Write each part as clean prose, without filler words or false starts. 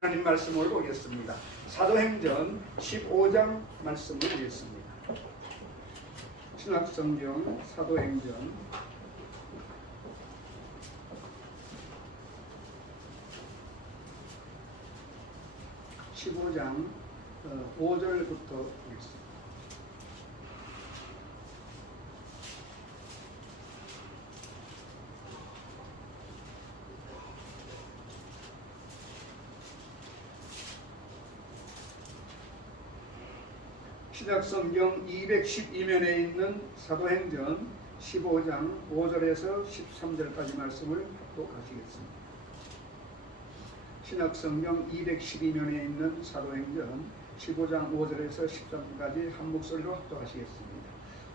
하나님 말씀을 보겠습니다. 사도행전 15장 말씀을 보겠습니다. 신약성경 사도행전 15장 5절부터 보겠습니다. 신약성경 212면에 있는 사도행전 15장 5절에서 13절까지 말씀을 독하시겠습니다. 신약성경 212면에 있는 사도행전 15장 5절에서 13절까지 한 목소리로 합독하시겠습니다.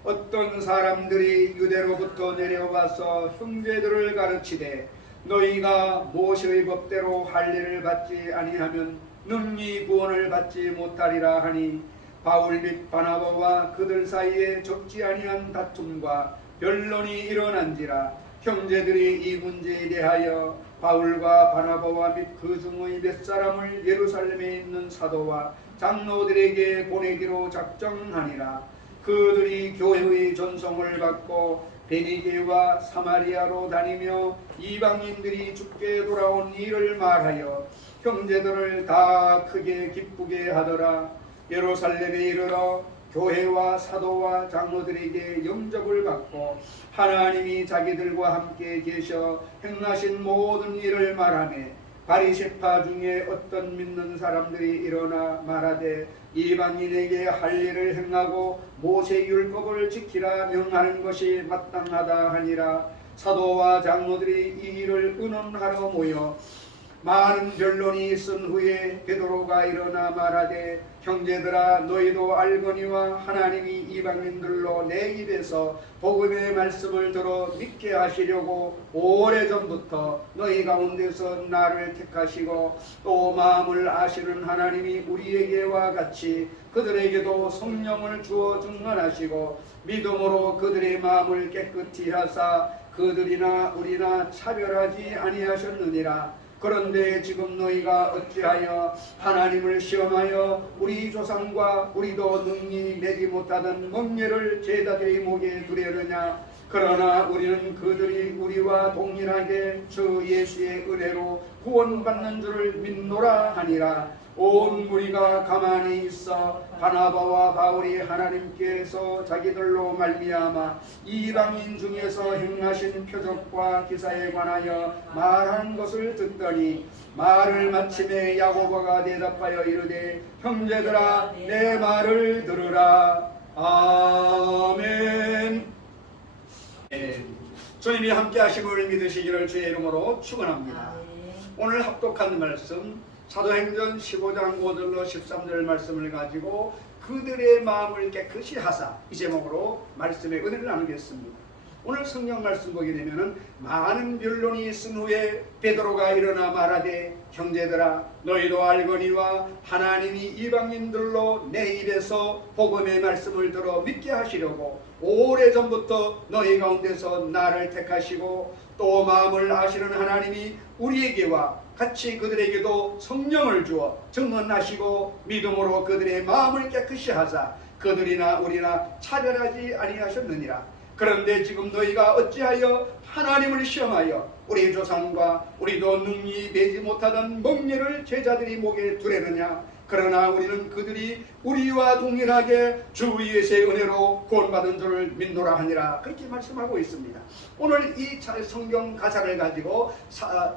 어떤 사람들이 유대로부터 내려와서 형제들을 가르치되 너희가 모세의 법대로 할 일을 받지 아니하면 능히 구원을 받지 못하리라 하니 바울 및 바나바와 그들 사이에 적지 아니한 다툼과 변론이 일어난지라 형제들이 이 문제에 대하여 바울과 바나바와 및 그 중의 몇 사람을 예루살렘에 있는 사도와 장로들에게 보내기로 작정하니라. 그들이 교회의 전송을 받고 베니게와 사마리아로 다니며 이방인들이 죽게 돌아온 일을 말하여 형제들을 다 크게 기쁘게 하더라. 예루살렘에 이르러 교회와 사도와 장로들에게 영접을 받고 하나님이 자기들과 함께 계셔 행하신 모든 일을 말하며 바리새파 중에 어떤 믿는 사람들이 일어나 말하되 이방인에게 할 일을 행하고 모세 율법을 지키라 명하는 것이 마땅하다 하니라. 사도와 장로들이 이 일을 의논하러 모여 많은 변론이 있은 후에 베드로가 일어나 말하되 형제들아 너희도 알거니와 하나님이 이방인들로 내 입에서 복음의 말씀을 들어 믿게 하시려고 오래전부터 너희 가운데서 나를 택하시고 또 마음을 아시는 하나님이 우리에게와 같이 그들에게도 성령을 주어 증언하시고 믿음으로 그들의 마음을 깨끗이 하사 그들이나 우리나 차별하지 아니하셨느니라. 그런데 지금 너희가 어찌하여 하나님을 시험하여 우리 조상과 우리도 능히 매지 못하던 멍에를 제자들의 목에 두려느냐. 그러나 우리는 그들이 우리와 동일하게 주 예수의 은혜로 구원받는 줄을 믿노라 하니라. 온 무리가 가만히 있어 바나바와 바울이 하나님께서 자기들로 말미암아 이방인 중에서 행하신 표적과 기사에 관하여 말하는 것을 듣더니 말을 마침에 야고보가 대답하여 이르되 형제들아 내 말을 들으라. 아멘. 주님이 함께 하심을 믿으시기를 주의 이름으로 축원합니다. 오늘 합독한 말씀 사도행전 15장 5절로 13절 말씀을 가지고 그들의 마음을 깨끗이 하사 이 제목으로 말씀의 은혜를 나누겠습니다. 오늘 성경 말씀 보게 되면은 많은 변론이 있은 후에 베드로가 일어나 말하되 형제들아 너희도 알거니와 하나님이 이방인들로 내 입에서 복음의 말씀을 들어 믿게 하시려고 오래전부터 너희 가운데서 나를 택하시고 또 마음을 아시는 하나님이 우리에게와 같이 그들에게도 성령을 주어 증언하시고 믿음으로 그들의 마음을 깨끗이 하사 그들이나 우리나 차별하지 아니하셨느니라. 그런데 지금 너희가 어찌하여 하나님을 시험하여 우리 조상과 우리도 능히 매지 못하던 멍에를 제자들이 목에 두려느냐. 그러나 우리는 그들이 우리와 동일하게 주 예수의 은혜로 구원받은 줄을 믿노라 하니라. 그렇게 말씀하고 있습니다. 오늘 이 성경 가사를 가지고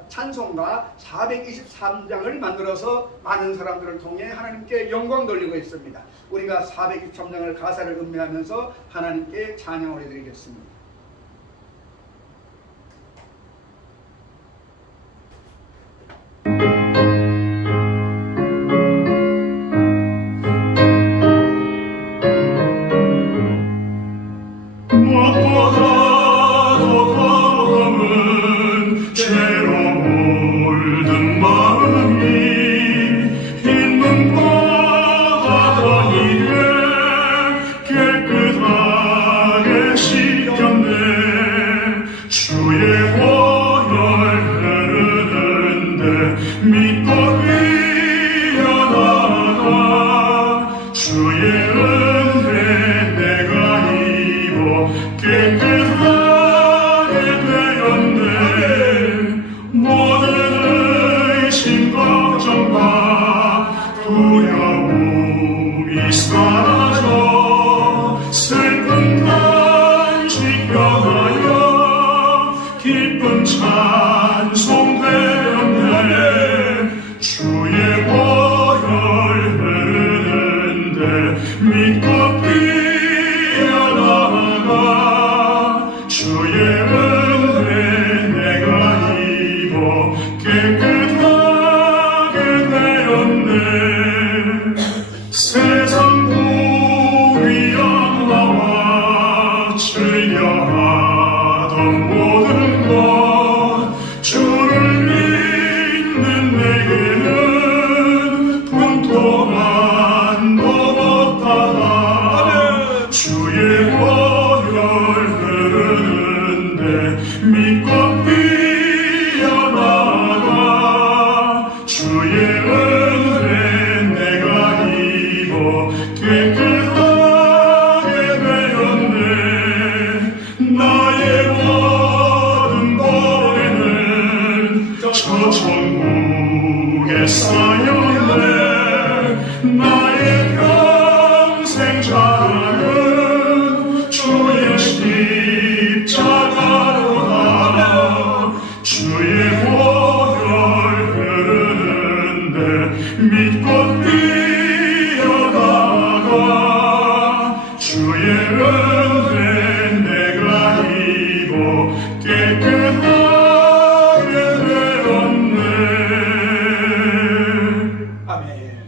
찬송가 423장을 만들어서 많은 사람들을 통해 하나님께 영광 돌리고 있습니다. 우리가 423장을 가사를 음미하면서 하나님께 찬양을 해드리겠습니다. 깨끗하게 씻겨 두려움이 사라져 슬픈 단식 변하여 기쁜 찬송 되었네. 주의 보혈 흐르는데 믿고 뛰어나가 주의 은혜 내가 입어 깨끗하게 되었네. 세상 부귀 영화와 즐겨하던 모든 것 주를 믿는 내게는 분토만도 못하다. 주의 보혈 흐르는데 믿고 뛰어나가 주의 은혜 내가 입어 깨끗하게 되었네. 나의 모든 고뇌는 저 천국에 쌓였네. 나의 평생 자랑은 주의 십자가로다. 주의 보혈 흐르는데 믿고 뛰어나가 주의 은혜 내가 입어 깨끗하게 되었네. 아멘.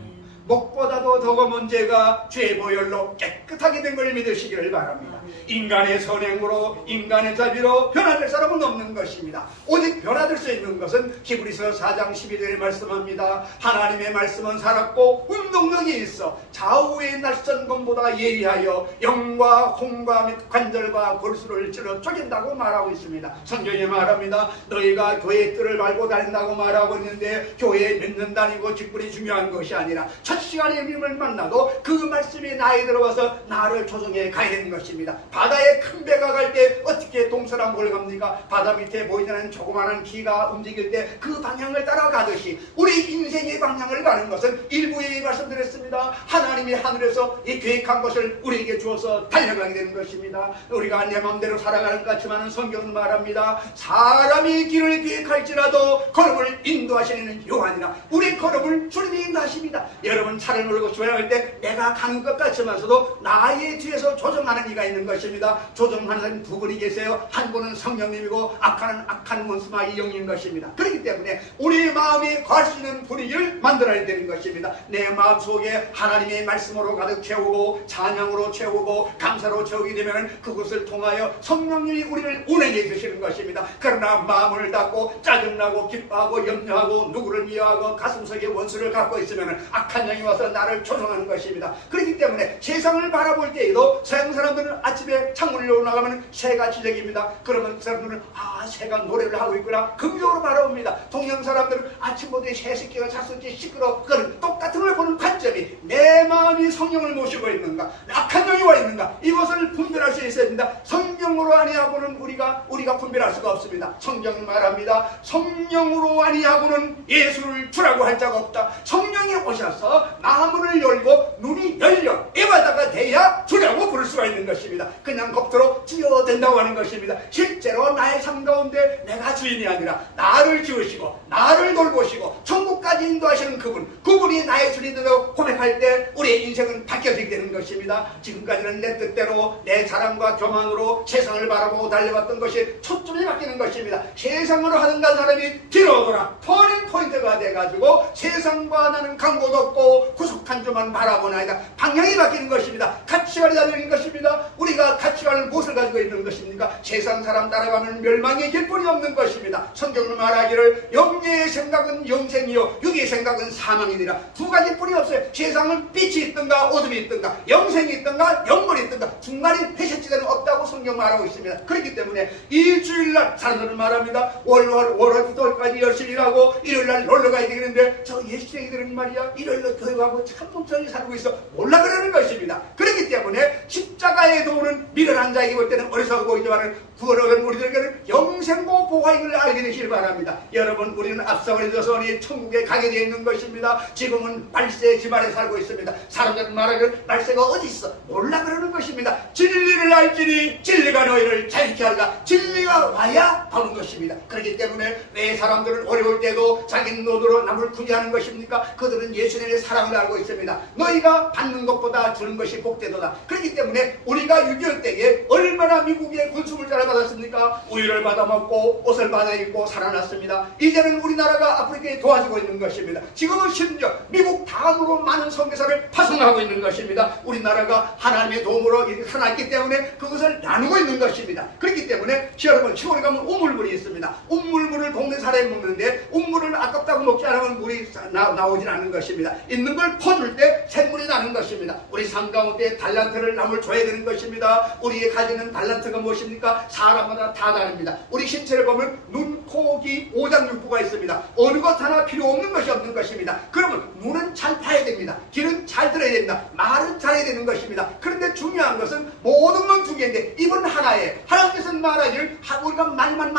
목보다도 더 검은 죄가 죄 보혈로 깨끗하게 된 걸 믿으시기를 바랍니다. 인간의 선행으로 인간의 자비로 변화될 사람은 없는 것입니다. 오직 변화될 수 있는 것은 히브리서 4장 12절에 말씀합니다. 하나님의 말씀은 살았고 운동력이 있어 좌우의 낯선 검보다 예리하여 영과 홍과 및 관절과 골수를 찔러 쪼갠다고 말하고 있습니다. 성경에 말합니다. 너희가 교회의 뜰을 밟고 다닌다고 말하고 있는데 교회에 몇 년 다니고 직분이 중요한 것이 아니라 첫 시간에 예수님을 만나도 그 말씀이 나에 들어와서 나를 조정해 가야 되는 것입니다. 바다에 큰 배가 갈 때 어떻게 동서남북을 갑니까? 바다 밑에 보이는 조그마한 기가 움직일 때 그 방향을 따라가듯이 우리 인생의 방향을 가는 것은 일부에 말씀드렸습니다. 하나님이 하늘에서 이 계획한 것을 우리에게 주어서 달려가게 되는 것입니다. 우리가 내 마음대로 살아가는 것 같지만 성경은 말합니다. 사람이 길을 계획할지라도 걸음을 인도하시는 여호와니라. 우리 걸음을 주님이 인도하십니다. 여러분 차를 몰고 주행할 때 내가 가는 것 같지만서도 나의 뒤에서 조정하는 이가 있는 것입니다. 조정하는 사람이 두 분이 계세요. 한 분은 성령님이고 악한 원수마의 영인 것입니다. 그렇기 때문에 우리 마음이 거할 수 있는 분위기를 만들어야 되는 것입니다. 내 마음속에 하나님의 말씀으로 가득 채우고 찬양으로 채우고 감사로 채우게 되면 그것을 통하여 성령님이 우리를 운행해 주시는 것입니다. 그러나 마음을 닫고 짜증나고 기뻐하고 염려하고 누구를 미워하고 가슴속에 원수를 갖고 있으면 악한 영이 와서 나를 조종하는 것입니다. 그렇기 때문에 세상을 바라볼 때에도 서양 사람들은 아침에 창문을 열고 나가면 새가 지적입니다. 그러면 그 사람들은 새가 노래를 하고 있구나 긍정으로 바라봅니다. 동양 사람들은 아침부터 새 새끼가 잤을지 시끄러. 그건 똑같은 걸 보는 관점이 내 마음이 성령을 모시고 있는가 악한 영이 와 있는가 이것을 분별할 수 있어야 됩니다. 성령으로 아니하고는 우리가 분별할 수가 없습니다. 성경은 말합니다. 성령으로 아니하고는 예수를 주라고 할 자가 없다. 성령이 오셔서 마음을 열고 눈이 열려 에바다가 돼야 주라고 부를 수가 있는 것입니다. 그냥 겉으로 주여 된다고 하는 것입니다. 실제로 나의 삶 가운데 내가 주인이 아니라 나를 지으시고 나를 돌보시고 천국까지 인도하시는 그분이 나의 주인으로 고백할 때 우리의 인생은 바뀌어지게 되는 것입니다. 지금까지는 내 뜻대로 내 사랑과 교만으로 세상을 바라보고 달려갔던 것이 초점이 바뀌는 것입니다. 세상으로 하는가 사람이 뒤로 돌아 터닝 포인트가 돼가지고 세상과 나는 강도 없고 구속한 줄만 바라보는 아니다. 방향이 바뀌는 것입니다. 가치관이 달려있는 것입니다. 우리가 가치관을 무엇을 가지고 있는 것입니까? 세상 사람 따라가면 멸망의 길뿐이 없는 것입니다. 성경은 말하기를 영의 생각은 영생이요 육의 생각은 사망이니라. 두 가지뿐이 없어요. 세상은 빛이 있든가 어둠이 있든가 영생이 있든가 영물이 있든가 중간에 회색지대는 없다고 성경 말하고 있습니다. 그렇기 때문에 일주일날 사람들은 말합니다. 월화수토일까지 열심히 일하고 일요일날 놀러가야 되겠는데 저 예수생이들은 말이야 일요일로 교회 가고 참 천문성이 살고 있어 몰라 그러는 것입니다. 그렇기 때문에 십자가의 도는 미련한 자에게 볼 때는 어리석어 보이지만 구원을 우리들에게는 영생고 보화인 걸 알게 되시길 바랍니다. 여러분, 우리는 앞서버린 조선이 천국에 가게 되어 있는 것입니다. 지금은 말세 집안에 살고 있습니다. 사람들은 말하기를 말세가 어디 있어 몰라 그러는 것입니다. 진리를 알지니 진리가 너희를 자유케 하리라. 진리가 와야 바른 것입니다. 그렇기 때문에 왜 사람들은 어려울 때도 자기 노도로 남을 구제하는 것입니까? 그들은 예수님의 사랑을 알고 있습니다. 너희가 받는 것보다 주는 것이 복되도다. 그렇기 때문에 우리가 6.25 때에 얼마나 미국의 군수물자를 받았습니까? 우유를 받아먹고 옷을 받아 입고 살아났습니다. 이제는 우리나라가 아프리카에 도와주고 있는 것입니다. 지금은 심지어 미국 다음으로 많은 선교사를 파송하고 있는 것입니다. 우리나라가 하나님의 도움으로 이렇게 살아났기 때문에 그것을 나누고 있는 것입니다. 그렇기 때문에 여러분, 시골에 가면 우물물이 있습니다. 우물물을 동네 사람이 먹는데 우물을 아깝다고 먹지 않으면 물이 나오진 않는 것입니다. 있는 걸 퍼줄 때 샘물이 나는 것입니다. 우리 삶 가운데 달란트를 남을 줘야 되는 것입니다. 우리의 가지는 달란트가 무엇입니까? 사람마다 다 다릅니다. 우리 신체를 보면 눈, 코, 귀, 오장육부가 있습니다. 어느 것 하나 필요 없는 것이 없는 것입니다. 그러면 눈은 잘 파야 됩니다. 귀는 잘 들어야 됩니다. 말은 잘해야 되는 것입니다. 그런데 중요한 것은 모든 건 두 개인데 입은 하나예요. 하나님께서 말하기를 우리가 말만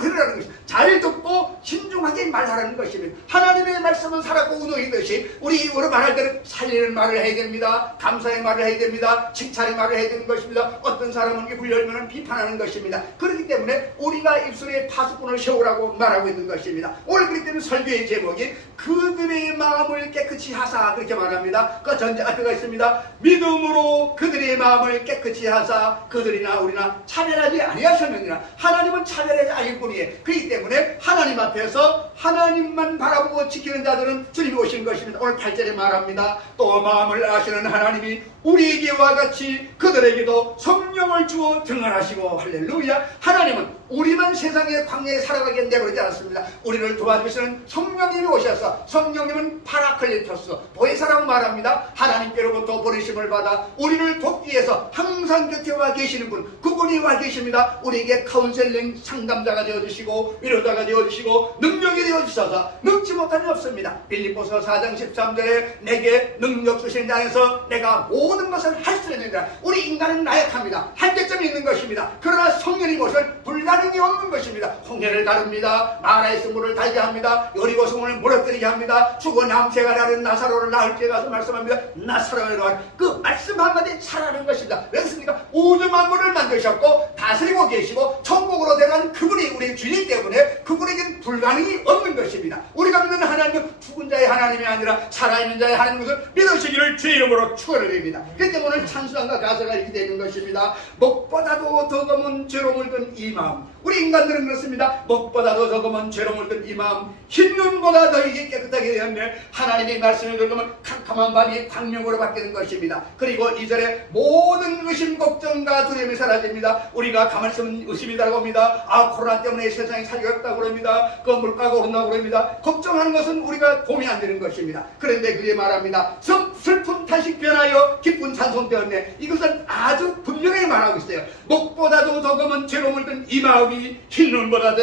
들으라는 것입니다. 잘 듣고 신중하게 말하라는 것입니다. 하나님의 말씀은 살았고 운동이듯이 우리 말할 때는 살리는 말을 해야 됩니다. 감사의 말을 해야 됩니다. 칭찬의 말을 해야 되는 것입니다. 어떤 사람은 입을 열면 비판하는 것입니다. 그렇기 때문에 우리가 입술에 파수꾼을 세우라고 말하고 있는 것입니다. 오늘 그렇기 때문에 설교의 제목이 그들의 마음을 깨끗이 하사 그렇게 말합니다. 그 전제 앞에가 있습니다. 믿음으로 그들의 마음을 깨끗이 하사 그들이나 우리나 차별하지 아니하셨느니라. 하나님은 차별하지 않을 뿐이에요. 그렇기 때문에 하나님 앞에서 하나님만 바라보고 지키는 자들은 주님이 오신 것입니다. 오늘 8절에 말합니다. 또 마음을 아시는 하나님이 우리에게와 같이 그들에게도 성령을 주어 증언하시고 할렐루야. 하나님은 우리만 세상의 광야에 살아가게 내버리지 않았습니다. 우리를 도와주시는 성령님이 오셔서, 성령님은 파라클리토스 보혜사라고 말합니다. 하나님께로부터 버리심을 받아 우리를 돕기 위해서 항상 곁에 와 계시는 분, 그분이 와 계십니다. 우리에게 카운셀링 상담자가 되어주시고 위로자가 되어주시고 능력이 되어주셔서 능치 못함이 없습니다. 빌립보서 4장 13절에 내게 능력 주신 자 안에서 내가 모든 것을 할 수 있느니라. 우리 인간은 나약합니다. 한계점이 있는 것입니다. 그러나 성령님 오시면 불가능이 없는 것입니다. 홍해를 가릅니다. 마라에서 물을 달게 합니다. 여리고성을 무너뜨리게 합니다. 죽어 남새가 나는 나사로를 낳을 때 가서 말씀합니다. 나사로를 낳을 그 말씀 한마디 살아나는 것입니다. 왜 그렇습니까? 우주 만물을 만드셨고 다스리고 계시고 천국으로 들어간 그분이 우리의 주님 때문에 그분에게는 불가능이 없는 것입니다. 우리가 믿는 하나님은 죽은 자의 하나님이 아니라 살아있는 자의 하나님인 것을 믿으시기를 주의 이름으로 축원을 드립니다. 그렇기 때문에 오늘 찬수한과 가사가 이렇게 되는 것입니다. 먹보다도 더 검은 죄로 물든 이 마음. 우리 인간들은 그렇습니다. 먹보다도 더 검은 죄로 물든 이 마음. 흰 눈보다 더 이게 깨끗하게 되었네. 하나님의 말씀을 들으면 캄캄한 밤이 광명으로 바뀌는 것입니다. 그리고 2절에 모든 의심 걱정과 두려움이 사라집니다. 우리가 가만히 있으면 의심이 다가옵니다. 아, 코로나 때문에 세상이 살기가 없다고 그럽니다. 그 물가가 오른다고 그럽니다. 걱정하는 것은 우리가 도움이 안 되는 것입니다. 그런데 그게 말합니다. 슬픈 탄식 변하여 기쁜 찬송 되었네. 이것은 아주 분명히 말하고 있어요. 목보다도 더 검은 죄로 물든 이 마음이 흰 눈보다 더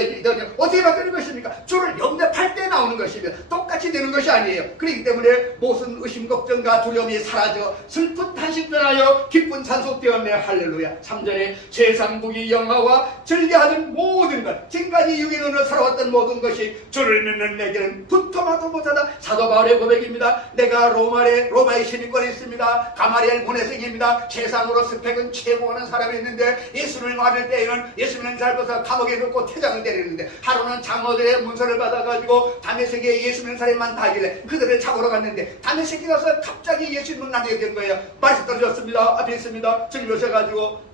어떻게 바뀌는 것입니까? 주를 영접할 때 나오는 것입니다. 똑같이 되는 것이 아니에요. 그렇기 때문에 모든 의심 걱정과 두려움이 사라져 슬픈 탄식 변하여 기쁜 찬송 되었네. 할렐루야. 3절에 세상 부귀 영화와 즐겨하는 모든 것, 지금까지 유기론으로 살아왔던 모든 것이 주를 믿는 내게는 붙어봐도 못하다. 사도 바울의 고백입니다. 내가 로마의 시민권에 있습니다. 가마리엘 문해생입니다. 세상으로 스펙은 최고하는 사람이 있는데 예수를 맞을 때에는 예수님은 잘 벗어 감옥에 넣고 퇴장을 때리는데 하루는 장어들의 문서를 받아가지고 다메섹에 예수 믿는 사람만 다길래 그들을 잡으러 갔는데 다메섹에 가서 갑자기 예수님을 만나게 된 거예요. 말씀 떨어졌습니다. 앞에 있습니다. 주님 오셔가지고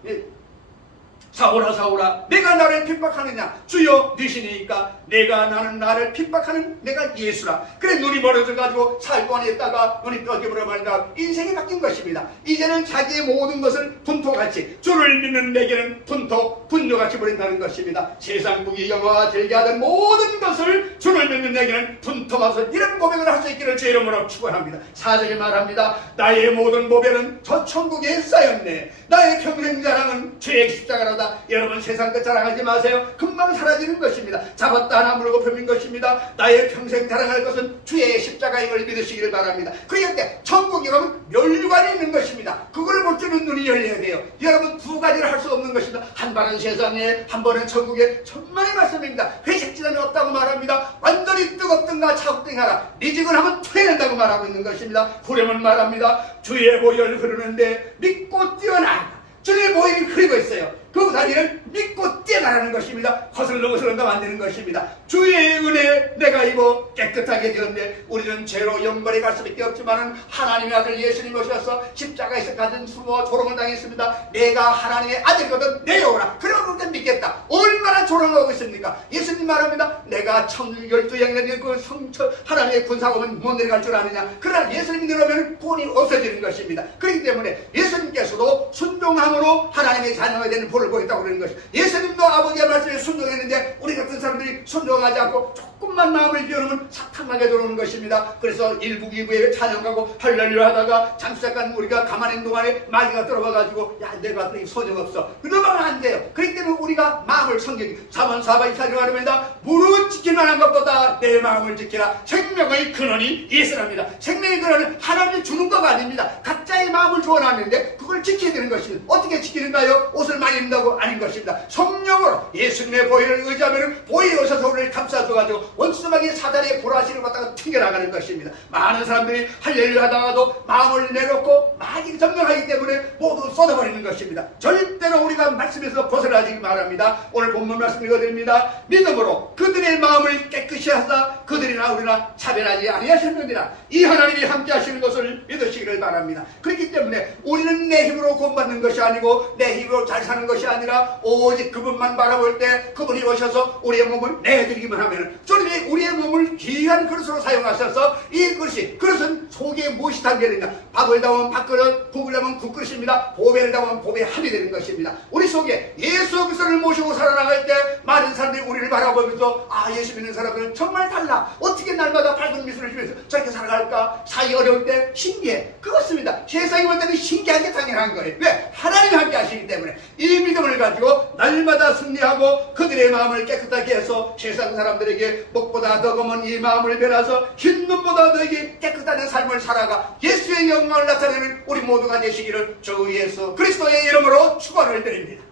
사오라 내가 나를 핍박하느냐? 주여 니시니까 내가 나를 핍박하는 내가 예수라. 그래 눈이 멀어져가지고 살 동안 있다가 눈이 뼈집으로 말다 인생이 바뀐 것입니다. 이제는 자기의 모든 것을 분토같이 주를 믿는 내게는 분노같이 버린다는 것입니다. 세상 무기 영화와 즐겨하던 모든 것을 주를 믿는 내게는 분토마서 이런 고백을 할 수 있기를 주의 이름으로 축원합니다. 4절에 말합니다. 나의 모든 보배는 저 천국에 쌓였네. 나의 평생 자랑은 죄의 십자가로다. 것입니다. 여러분 세상 것 자랑하지 마세요. 금방 사라지는 것입니다. 잡았다 하나 물고 펴민 것입니다. 나의 평생 자랑할 것은 주의 십자가임을 믿으시기를 바랍니다. 그런데 천국 여러분 멸류관이 있는 것입니다. 그걸 볼 줄은 눈이 열려야 돼요. 여러분 두 가지를 할 수 없는 것입니다. 한 번은 세상에, 한 번은 천국에. 천만의 말씀입니다. 회색지단이 없다고 말합니다. 완전히 뜨겁든가 차갑든가 리직을 하면 토해낸다고 말하고 있는 것입니다. 후렴은 말합니다. 주의 보혈 흐르는데 믿고 뛰어나. 주의 보혈이 흐르고 있어요. 그 다리를 믿고 뛰어나라는 것입니다. 거슬러거슬러가 만드는 것입니다. 주의 은혜 내가 입어 깨끗하게 되었네. 우리는 죄로 영벌에 갈 수밖에 없지만 하나님의 아들 예수님 오셔서 십자가에서 가진 수모와 조롱을 당했습니다. 내가 하나님의 아들거든 내려오라. 그러고 그때 믿겠다. 얼마나 조롱하고 있습니까? 예수님 말합니다. 내가 천국 12양의 그 성처 하나님의 군사고면 못 내려갈 줄 아느냐. 그러나 예수님 들어오면 본이 없어지는 것입니다. 그렇기 때문에 예수님께서도 순종함으로 하나님의 자녀가 되는 본을 보였다고 그러는 것이. 예수님도 아버지의 말씀에 순종했는데 우리 같은 사람들이 순종하지 않고 조금만 마음을 비워놓으면 사탄하게 들어오는 것입니다. 그래서 1부 2부에 찬양하고 할렐루야 하다가 잠깐 우리가 가만히 있는 동안에 마귀가 들어와가지고 야 내가 소용 없어 그러면 안 돼요. 그렇기 때문에 우리가 마음을 성경이 3번 4번 24절 말합니다. 무릇 지킬만한 것보다 내 마음을 지키라. 생명의 근원이 예수랍니다. 생명의 근원은 하나님이 주는 것 아닙니다. 각자의 마음을 주어놨는데 그걸 지켜야 되는 것입니다. 어떻게 지키는가요? 옷을 많이 입는다고 아닌 것입니다. 성령으로 예수님의 보혈을 의지하면 보혈이 오셔서 우리를 감싸줘가지고 원수막이 사단의 불화실을 갖다가 튕겨나가는 것입니다. 많은 사람들이 할렐루야 하다가도 마음을 내놓고 많이 점령하기 때문에 모두 쏟아버리는 것입니다. 절대로 우리가 말씀에서 벗어나지 말합니다. 오늘 본문 말씀 읽어드립니다. 믿음으로 그들의 마음을 깨끗이 하사 그들이나 우리나 차별하지 아니하셨느니라. 이 하나님이 함께 하시는 것을 믿으시기를 바랍니다. 그렇기 때문에 우리는 내 힘으로 구원받는 것이 아니고 내 힘으로 잘 사는 것이 아니라 오직 그분만 바라볼 때 그분이 오셔서 우리의 몸을 내드리기만 하면 주님이 우리의 몸을 귀한 그릇으로 사용하셔서 이 그릇은 속에 무엇이 담겨있느냐. 밥을 담으면 밥그릇, 국을 담으면 국그릇입니다. 보배를 담으면 보배 합이 되는 것입니다. 우리 속에 예수 그리스도를 모시고 살아나갈 때 많은 사람들이 우리를 바라보면서 아 예수 믿는 사람들은 정말 달라. 어떻게 날마다 밝은 미소를 지면서 저렇게 살아갈까. 사이 어려울 때 신기해. 그렇습니다. 세상이 볼 때는 신기한 게 당연한 거예요. 왜? 하나님이 함께 하시기 때문에. 이 믿음을 가지고 날마다 승리하고 그들의 마음을 깨끗하게 해서 세상 사람들에게 목보다 더 검은 이 마음을 변화서 흰 눈보다 너에게 깨끗한 삶을 살아가 예수의 영광을 나타내는 우리 모두가 되시기를 주 예수 그리스도의 이름으로 축원을 드립니다.